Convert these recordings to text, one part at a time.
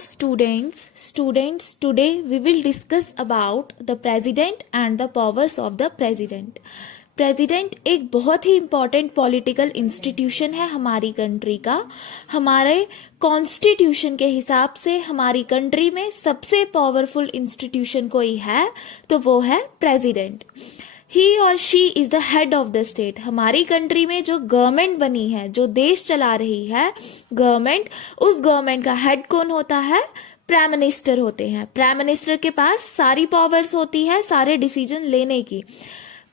students, today we will discuss about the president and the powers of the president. President एक बहुत ही important political institution है हमारी country का। हमारे constitution के हिसाब से हमारी कंट्री में सबसे पावरफुल इंस्टीट्यूशन कोई है तो वो है प्रेसिडेंट। ही और she is the head of the state. हमारी कंट्री में जो गवर्नमेंट बनी है, जो देश चला रही है गवर्नमेंट, उस गवर्नमेंट का हेड कौन होता है? प्राइम मिनिस्टर होते हैं। प्राइम मिनिस्टर के पास सारी पावर्स होती है सारे डिसीजन लेने की।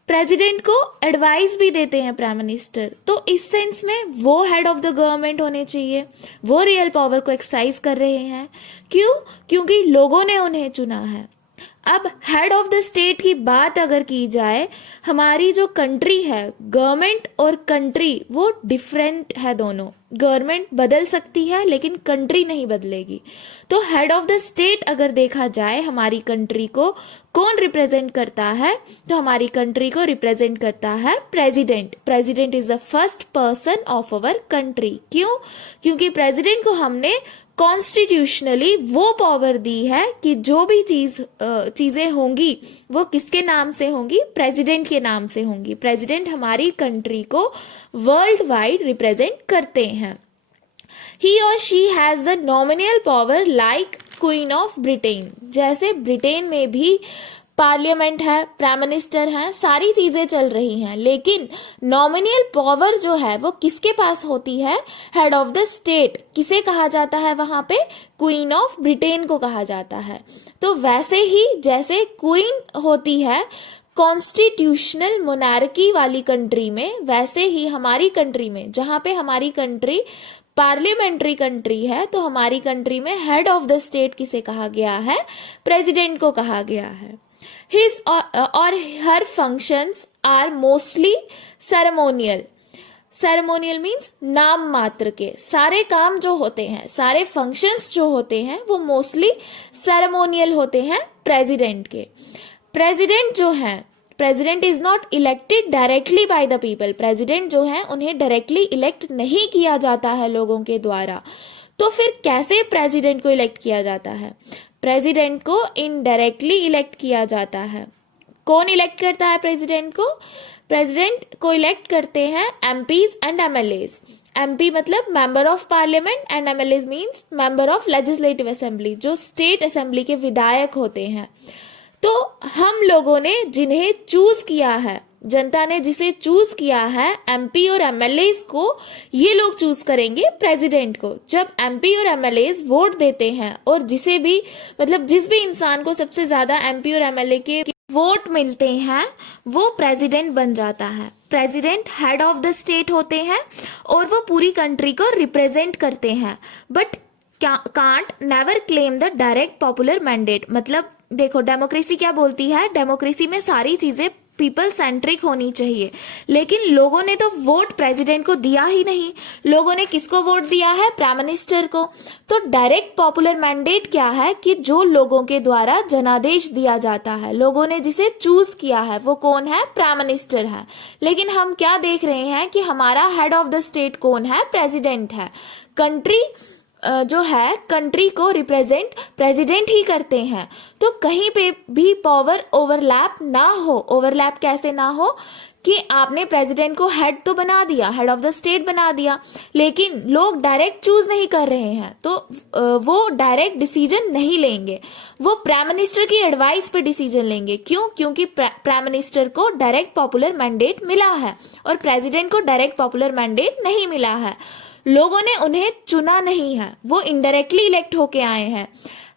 प्रेसिडेंट को एडवाइस भी देते हैं प्राइम मिनिस्टर। तो इस सेंस में वो हेड ऑफ द गवर्नमेंट होने चाहिए, वो रियल पावर को एक्सरसाइज कर रहे हैं। क्यों? क्योंकि लोगों ने उन्हें चुना है। अब हेड ऑफ द स्टेट की बात अगर की जाए, हमारी जो कंट्री है, गवर्नमेंट और कंट्री वो डिफरेंट है दोनों। गवर्नमेंट बदल सकती है लेकिन कंट्री नहीं बदलेगी। तो हेड ऑफ द स्टेट अगर देखा जाए, हमारी कंट्री को कौन रिप्रेजेंट करता है? तो हमारी कंट्री को रिप्रेजेंट करता है president. President is the first person of our country. क्यों? क्योंकि प्रेसिडेंट को हमने कॉन्स्टिट्यूशनली वो पावर दी है कि जो भी चीजें होंगी वो किसके नाम से होंगी? प्रेसिडेंट के नाम से होंगी। प्रेसिडेंट हमारी कंट्री को वर्ल्ड वाइड रिप्रेजेंट करते हैं। ही और she has the nominal power like queen of Britain. जैसे ब्रिटेन में भी पार्लियामेंट है, प्राइम मिनिस्टर है, सारी चीजें चल रही हैं, लेकिन नॉमिनल पावर जो है वो किसके पास होती है? Head of the state. किसे कहा जाता है वहां पे? क्वीन ऑफ ब्रिटेन को कहा जाता है। तो वैसे ही जैसे क्वीन होती है कॉन्स्टिट्यूशनल मोनार्की वाली कंट्री में, वैसे ही हमारी कंट्री में, जहां पे हमारी कंट्री पार्लियामेंट्री कंट्री है, तो हमारी कंट्री में हेड ऑफ द स्टेट किसे कहा गया है? प्रेसिडेंट को कहा गया है। His or her functions are mostly ceremonial. Ceremonial means नाम मात्र के। सारे काम जो होते हैं, सारे फंक्शंस जो होते हैं वो मोस्टली सेरेमोनियल होते हैं प्रेसिडेंट के। प्रेसिडेंट जो है, president is not elected directly by the people. President जो है उन्हें डायरेक्टली इलेक्ट नहीं किया जाता है लोगों के द्वारा। तो फिर कैसे प्रेसिडेंट को इलेक्ट किया जाता है? प्रेसिडेंट को इनडायरेक्टली इलेक्ट किया जाता है। कौन इलेक्ट करता है प्रेसिडेंट को? प्रेसिडेंट को इलेक्ट करते हैं एमपीज एंड एमएलएज। एमपी मतलब member of parliament and MLAs means member of legislative assembly, जो स्टेट असेंबली के विधायक होते हैं। तो हम लोगों ने जिन्हें चूज किया है, जनता ने जिसे चूज किया है, एमपी और एमएलए को, ये लोग चूज करेंगे प्रेसिडेंट को। जब एमपी और एमएलए वोट देते हैं और जिसे भी मतलब जिस भी इंसान को सबसे ज्यादा एमपी और एमएलए के वोट मिलते हैं वो प्रेसिडेंट बन जाता है। President head of the state होते हैं और वो पूरी कंट्री को रिप्रेजेंट करते हैं, but can't never claim the direct popular mandate. मतलब देखो, डेमोक्रेसी क्या बोलती है? डेमोक्रेसी में सारी चीजें पीपल सेंट्रिक होनी चाहिए, लेकिन लोगों ने तो वोट प्रेसिडेंट को दिया ही नहीं। लोगों ने किसको वोट दिया है? प्राइम मिनिस्टर को। तो डायरेक्ट पॉपुलर मैंडेट क्या है? कि जो लोगों के द्वारा जनादेश दिया जाता है, लोगों ने जिसे चूज किया है वो कौन है? प्राइम मिनिस्टर है। लेकिन हम क्या देख रहे हैं कि हमारा हेड ऑफ द स्टेट कौन है? प्रेसिडेंट है। कंट्री जो है, कंट्री को रिप्रेजेंट प्रेसिडेंट ही करते हैं। तो कहीं पे भी पावर ओवरलैप ना हो। ओवरलैप कैसे ना हो? कि आपने प्रेसिडेंट को हेड तो बना दिया, हेड ऑफ द स्टेट बना दिया, लेकिन लोग डायरेक्ट चूज नहीं कर रहे हैं, तो वो डायरेक्ट डिसीजन नहीं लेंगे, वो प्राइम मिनिस्टर की एडवाइस पे डिसीजन लेंगे। क्यों? क्योंकि प्राइम मिनिस्टर को डायरेक्ट पॉपुलर मैंडेट मिला है और प्रेसिडेंट को डायरेक्ट पॉपुलर मैंडेट नहीं मिला है। लोगों ने उन्हें चुना नहीं है, वो इनडायरेक्टली इलेक्ट होके आए हैं।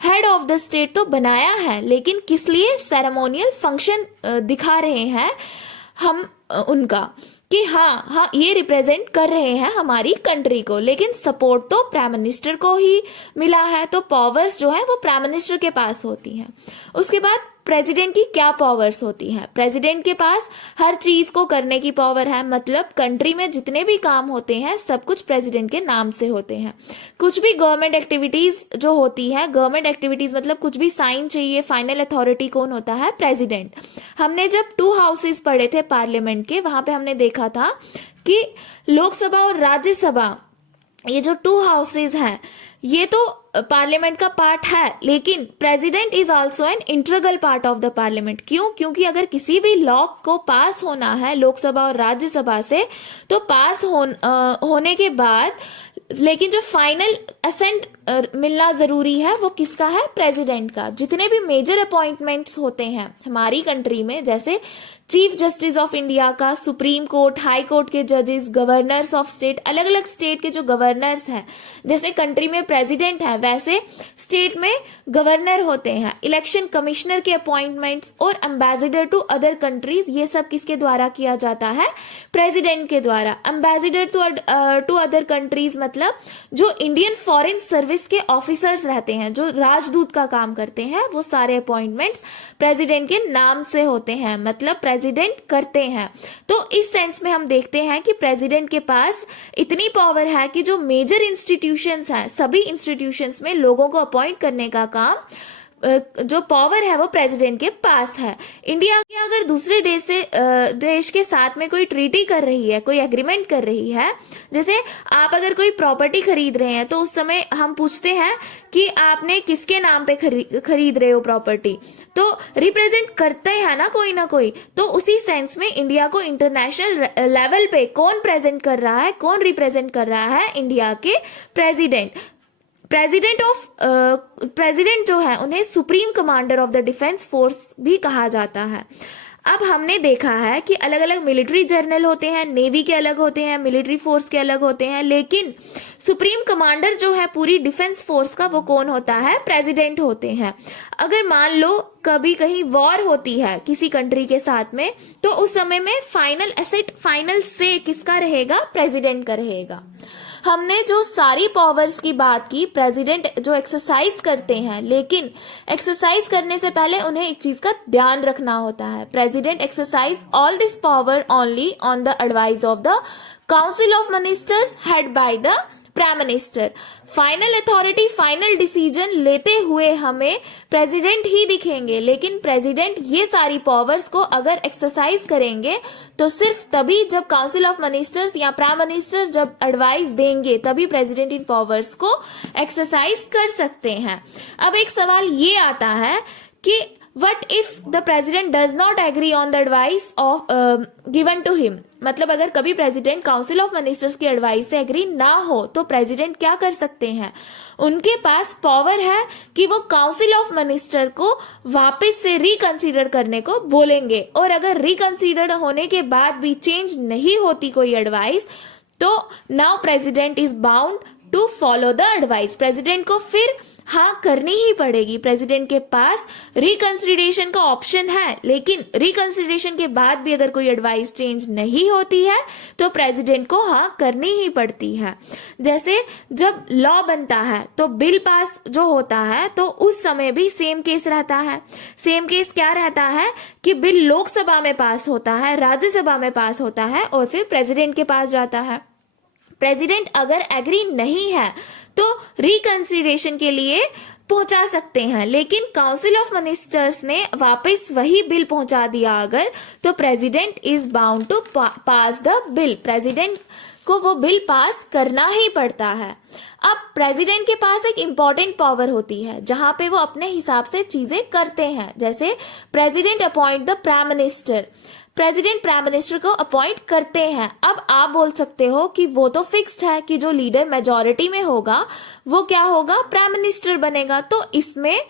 हेड ऑफ द स्टेट तो बनाया है, लेकिन किस लिए? सेरेमोनियल फंक्शन दिखा रहे हैं हम उनका, कि हाँ ये रिप्रेजेंट कर रहे हैं हमारी कंट्री को, लेकिन सपोर्ट तो प्राइम मिनिस्टर को ही मिला है। तो पावर्स जो है वो प्राइम मिनिस्टर के पास होती हैं। उसके बाद प्रेसिडेंट की क्या पावर्स होती हैं? प्रेसिडेंट के पास हर चीज को करने की पावर है। मतलब कंट्री में जितने भी काम होते हैं सब कुछ प्रेसिडेंट के नाम से होते हैं। कुछ भी गवर्नमेंट एक्टिविटीज जो होती है, गवर्नमेंट एक्टिविटीज मतलब कुछ भी साइन चाहिए, फाइनल अथॉरिटी कौन होता है? प्रेसिडेंट। हमने जब 2 हाउसेस पढ़े थे पार्लियामेंट के, वहां पे हमने देखा था कि लोकसभा और राज्यसभा, ये जो 2 हाउसेस हैं, ये तो पार्लियामेंट का पार्ट है, लेकिन president is also an integral part of the parliament. क्यों? क्योंकि अगर किसी भी लॉ को पास होना है लोकसभा और राज्यसभा से, तो पास होने के बाद लेकिन जो फाइनल असेंट मिलना जरूरी है वो किसका है? प्रेसिडेंट का। जितने भी मेजर अपॉइंटमेंट्स होते हैं हमारी कंट्री में, जैसे चीफ जस्टिस ऑफ इंडिया का, सुप्रीम कोर्ट, हाई कोर्ट के जजेस, गवर्नर्स ऑफ स्टेट, अलग अलग स्टेट के जो गवर्नर्स हैं, जैसे कंट्री में प्रेसिडेंट है वैसे स्टेट में गवर्नर होते हैं, इलेक्शन कमिश्नर के अपॉइंटमेंट्स और एम्बेसडर टू अदर कंट्रीज, ये सब किसके द्वारा किया जाता है? प्रेसिडेंट के द्वारा। एम्बेसडर टू अदर कंट्रीज मतलब जो इंडियन फॉरेन सर्विस के ऑफिसर्स रहते हैं, जो राजदूत का काम करते हैं, वो सारे अपॉइंटमेंट्स प्रेसिडेंट के नाम से होते हैं, मतलब प्रेसिडेंट करते हैं। तो इस सेंस में हम देखते हैं कि प्रेसिडेंट के पास इतनी पावर है कि जो मेजर इंस्टीट्यूशंस हैं, सभी इंस्टीट्यूशंस में लोगों को अपॉइंट करने का काम, जो पावर है वो प्रेसिडेंट के पास है। इंडिया के अगर दूसरे देश के साथ में कोई ट्रीटी कर रही है, कोई एग्रीमेंट कर रही है, जैसे आप अगर कोई प्रॉपर्टी खरीद रहे हैं तो उस समय हम पूछते हैं कि आपने किसके नाम पे खरीद रहे हो प्रॉपर्टी, तो रिप्रेजेंट करते हैं ना कोई। तो उसी सेंस में इंडिया को इंटरनेशनल लेवल पे कौन प्रेजेंट कर रहा है, कौन रिप्रेजेंट कर रहा है? इंडिया के प्रेसिडेंट। प्रेसिडेंट जो है उन्हें supreme commander of the defence force भी कहा जाता है। अब हमने देखा है कि अलग अलग मिलिट्री जर्नल होते हैं, नेवी के अलग होते हैं, मिलिट्री फोर्स के अलग होते हैं, लेकिन सुप्रीम कमांडर जो है पूरी डिफेंस फोर्स का, वो कौन होता है? प्रेसिडेंट होते हैं। अगर मान लो कभी कहीं वॉर होती है किसी कंट्री के साथ में, तो उस समय में फाइनल से किसका रहेगा? प्रेसिडेंट का रहेगा। हमने जो सारी पावर्स की बात की, प्रेसिडेंट जो एक्सरसाइज करते हैं, लेकिन एक्सरसाइज करने से पहले उन्हें एक चीज का ध्यान रखना होता है। President exercise all this power only on the advice of the council of ministers head by the prime minister. Final authority, final decision लेते हुए हमें प्रेसिडेंट ही दिखेंगे, लेकिन प्रेसिडेंट ये सारी पावर्स को अगर एक्सरसाइज करेंगे तो सिर्फ तभी जब काउंसिल ऑफ मिनिस्टर्स या प्राइम मिनिस्टर जब एडवाइस देंगे, तभी प्रेसिडेंट इन पावर्स को एक्सरसाइज कर सकते हैं। अब एक सवाल ये आता है कि What if the president does not agree on the advice of given to him? मतलब अगर कभी प्रेसिडेंट काउंसिल ऑफ मिनिस्टर्स की एडवाइस से एग्री ना हो तो प्रेसिडेंट क्या कर सकते हैं? उनके पास पावर है कि वो काउंसिल ऑफ मिनिस्टर को वापस से रिकंसीडर करने को बोलेंगे, और अगर रिकंसीडर होने के बाद भी चेंज नहीं होती कोई एडवाइस, तो now president is bound to follow the advice. President को फिर हाँ करनी ही पड़ेगी। प्रेसिडेंट के पास रिकंसिडरेशन का ऑप्शन है, लेकिन रिकंसिडरेशन के बाद भी अगर कोई एडवाइस चेंज नहीं होती है तो प्रेसिडेंट को हाँ करनी ही पड़ती है। जैसे जब लॉ बनता है तो बिल पास जो होता है, तो उस समय भी सेम केस रहता है। सेम केस क्या रहता है कि बिल लोकसभा में पास होता है, राज्यसभा में पास होता है और फिर प्रेसिडेंट के पास जाता है। प्रेसिडेंट अगर एग्री नहीं है तो रिकंसिडरेशन के लिए पहुंचा सकते हैं, लेकिन काउंसिल ऑफ मिनिस्टर्स ने वापस वही बिल पहुंचा दिया अगर, तो president is bound to pass the bill. President को वो बिल पास करना ही पड़ता है। अब प्रेसिडेंट के पास एक इंपॉर्टेंट पावर होती है जहां पे वो अपने हिसाब से चीजें करते हैं। जैसे president appoint the prime minister, president prime minister को अपॉइंट करते हैं। अब आप बोल सकते हो कि वो तो फिक्स्ड है कि जो लीडर मेजॉरिटी में होगा वो क्या होगा? प्राइम मिनिस्टर बनेगा। तो इसमें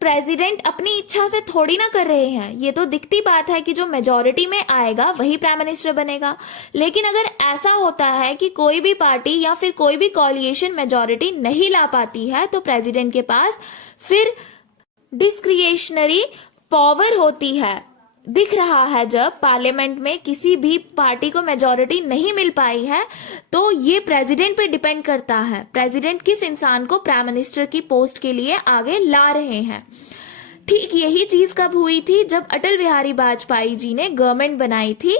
प्रेसिडेंट अपनी इच्छा से थोड़ी ना कर रहे हैं, ये तो दिखती बात है कि जो मेजॉरिटी में आएगा वही प्राइम मिनिस्टर बनेगा। लेकिन अगर ऐसा होता है कि कोई भी पार्टी या फिर कोई भी कॉलिएशन मेजॉरिटी नहीं ला पाती है, तो प्रेसिडेंट के पास फिर डिस्क्रिशनरी पावर होती है। दिख रहा है जब पार्लियामेंट में किसी भी पार्टी को मेजॉरिटी नहीं मिल पाई है, तो ये प्रेसिडेंट पे डिपेंड करता है, प्रेसिडेंट किस इंसान को प्राइम मिनिस्टर की पोस्ट के लिए आगे ला रहे हैं। ठीक यही चीज कब हुई थी? जब अटल बिहारी वाजपेयी जी ने गवर्नमेंट बनाई थी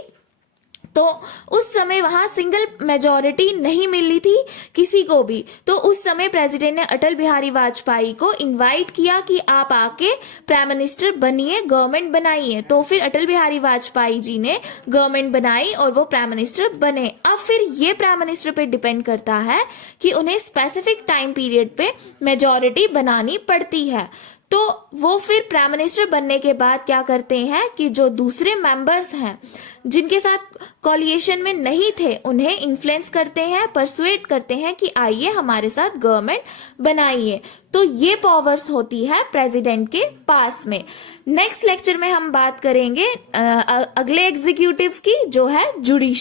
तो उस समय वहां सिंगल मेजॉरिटी नहीं मिली थी किसी को भी। तो उस समय प्रेसिडेंट ने अटल बिहारी वाजपेयी को इनवाइट किया कि आप आके प्राइम मिनिस्टर बनिए, गवर्नमेंट बनाइए। तो फिर अटल बिहारी वाजपेयी जी ने गवर्नमेंट बनाई और वो प्राइम मिनिस्टर बने। अब फिर ये प्राइम मिनिस्टर पे डिपेंड करता है कि उन्हें स्पेसिफिक टाइम पीरियड पे मेजॉरिटी बनानी पड़ती है। तो वो फिर प्राइम मिनिस्टर बनने के बाद क्या करते हैं कि जो दूसरे मेंबर्स हैं जिनके साथ कोलिएशन में नहीं थे उन्हें इन्फ्लुएंस करते हैं, परसुएट करते हैं कि आइए हमारे साथ गवर्नमेंट बनाइए। तो ये पावर्स होती है प्रेसिडेंट के पास में। नेक्स्ट लेक्चर में हम बात करेंगे अगले एग्जीक्यूटिव की, जो है जुडिशरी।